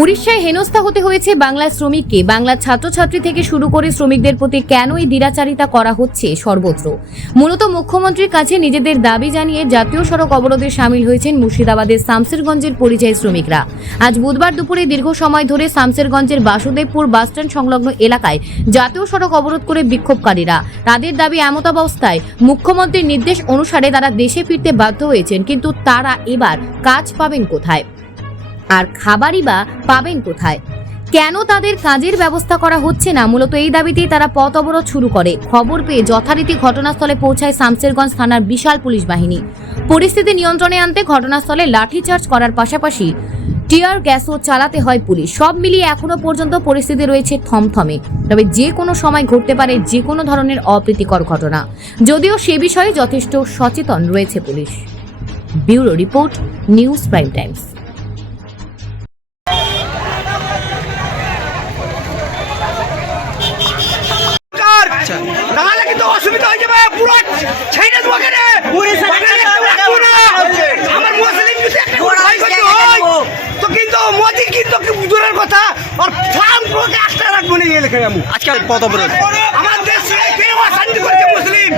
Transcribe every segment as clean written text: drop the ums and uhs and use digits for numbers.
উড়িষ্যায় হেনস্থা হতে হয়েছে বাংলার শ্রমিককে। বাংলার ছাত্রছাত্রী থেকে শুরু করে শ্রমিকদের প্রতি কেন এই দিরাচারিতা করা হচ্ছে সর্বত্র। মূলত মুখ্যমন্ত্রীর কাছে নিজেদের দাবি জানিয়ে জাতীয় সড়ক অবরোধে সামিল হয়েছেন মুর্শিদাবাদের শামসেরগঞ্জের পরিযায়ী শ্রমিকরা। আজ বুধবার দুপুরে দীর্ঘ সময় ধরে শামসেরগঞ্জের বাসুদেবপুর বাসস্ট্যান্ড সংলগ্ন এলাকায় জাতীয় সড়ক অবরোধ করে বিক্ষোভকারীরা। তাদের দাবি এমতাবস্থায় মুখ্যমন্ত্রীর নির্দেশ অনুসারে তারা দেশে ফিরতে বাধ্য হয়েছেন, কিন্তু তারা এবার কাজ পাবেন কোথায় আর খাবারই বা পাবেন কোথায়? কেন তাদের কাজের ব্যবস্থা করা হচ্ছে না? মূলত এই দাবিতেই তারা পথ অবরোধ শুরু করে। খবর পেয়ে যথারীতি ঘটনাস্থলে পৌঁছায় শামসেরগঞ্জ থানার বিশাল পুলিশ বাহিনী। পরিস্থিতি নিয়ন্ত্রণে আনতে ঘটনাস্থলে লাঠিচার্জ করার পাশাপাশি টিয়ার গ্যাসও চালাতে হয় পুলিশ। সব মিলিয়ে এখনো পর্যন্ত পরিস্থিতি রয়েছে থমথমে, তবে যে কোনো সময় ঘটতে পারে যে কোনো ধরনের অপ্রীতিকর ঘটনা, যদিও সে বিষয়ে যথেষ্ট সচেতন রয়েছে police. Bureau report, news prime Times. নাহলে কিন্তু অসুবিধা হয়ে যাবে। পুরো ছেড়ে দেবো কেন? আমার মুসলিম যদি একটা ভয় করতে হয় তো কিন্তু মোদি কিন্তু দূরের কথা আর ট্রাম্পকে একটা রাখবো না লেখে আমি আজকে কত অবরোধ আমার দেশে কেউ অশান্তি করেছে। মুসলিম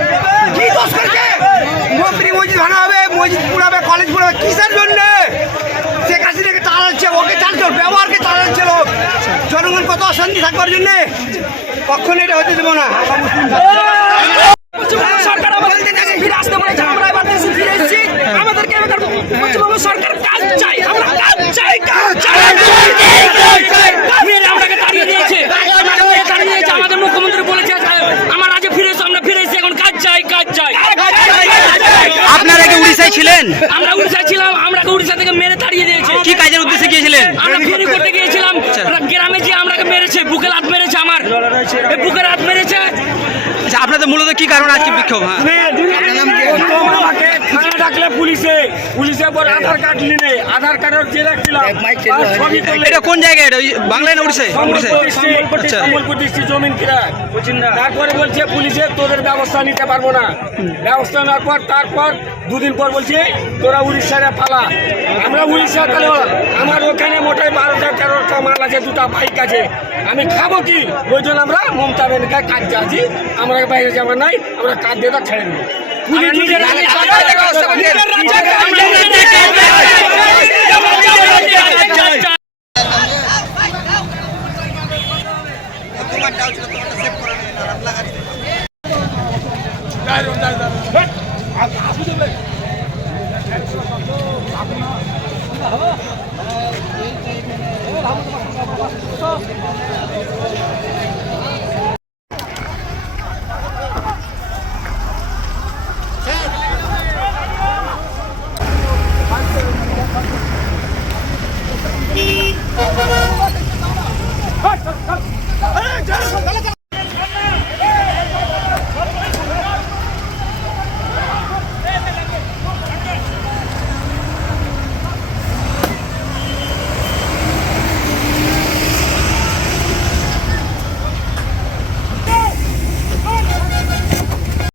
কি দোষ করেছে? মন্ত্রী মসজিদ ভাঙা হবে, মসজিদ পুড়াবে, কলেজ পুড়াবে, কিসের জন্য? শেখ হাসিনাকে তাড়াচ্ছে, ওকে চালছে, ব্যবহারকে তাড়াচ্ছে লোক। জনগণ কত অশান্তি থাকবার জন্য কখনো এটা হতে দেবো না। সরকার আমাদের দেশে ফিরে আসতে বলেছে, আমরা এবার দেশে ফিরে এসেছি। আমাদেরকে পশ্চিমবঙ্গ সরকার কাজ চাই, আমরা কাজ চাই, কাজ চাই। আমাদেরকে তাড়িয়ে দিয়েছে, আমাদের মুখ্যমন্ত্রী বলেছে আমার আজ ফিরে এসো, আমরা ফিরে এসেছি, এখন কাজ চাই, কাজ চাই। আপনারা কি উড়িষ্যায় ছিলেন? আমরা উড়িষ্যা ছিলাম, আমরা উড়িষ্যা থেকে মেরে তাড়িয়ে দিয়েছে। কি কাজের উদ্দেশ্যে গিয়েছিলেন? আমরা ফেরি করতে গিয়েছিলাম, গ্রামে যে আমরাকে মেরেছে, বুকে লাত মেরেছে, আমার এই বুকে লাত মেরেছে। আচ্ছা, আপনাদের মূলত কি কারণ আজকে বিক্ষোভ? ডাকলে পুলিশে পর আধার কার্ড নিলে, আধার কার্ডের জেরক্স দিলাম, এটা কোন জায়গায়? এটা বাংলায় না উড়িষ্যায়? সম্বলপুর ডিস্ট্রিক্ট জমিন কিরা। তারপরে বলছে পুলিশে তোদের ব্যবস্থা নিতে পারবো না। ব্যবস্থা নেওয়ার পর তারপর দুদিন পর বলছে তোরা উড়িষ্যারে পালা। আমরা উড়িষ্যা গেল, আমার ওখানে মোটাই 12টা 13টা মাল আছে, 2টা বাইক আছে, আমি খাবো কি? ওই জন্য আমরা মমতা ব্যানার্জির কাজ চাচ্ছি, আমরা বাইরে যাওয়ার নাই, আমরা কাজ দিয়ে ছেড়ে দেবো।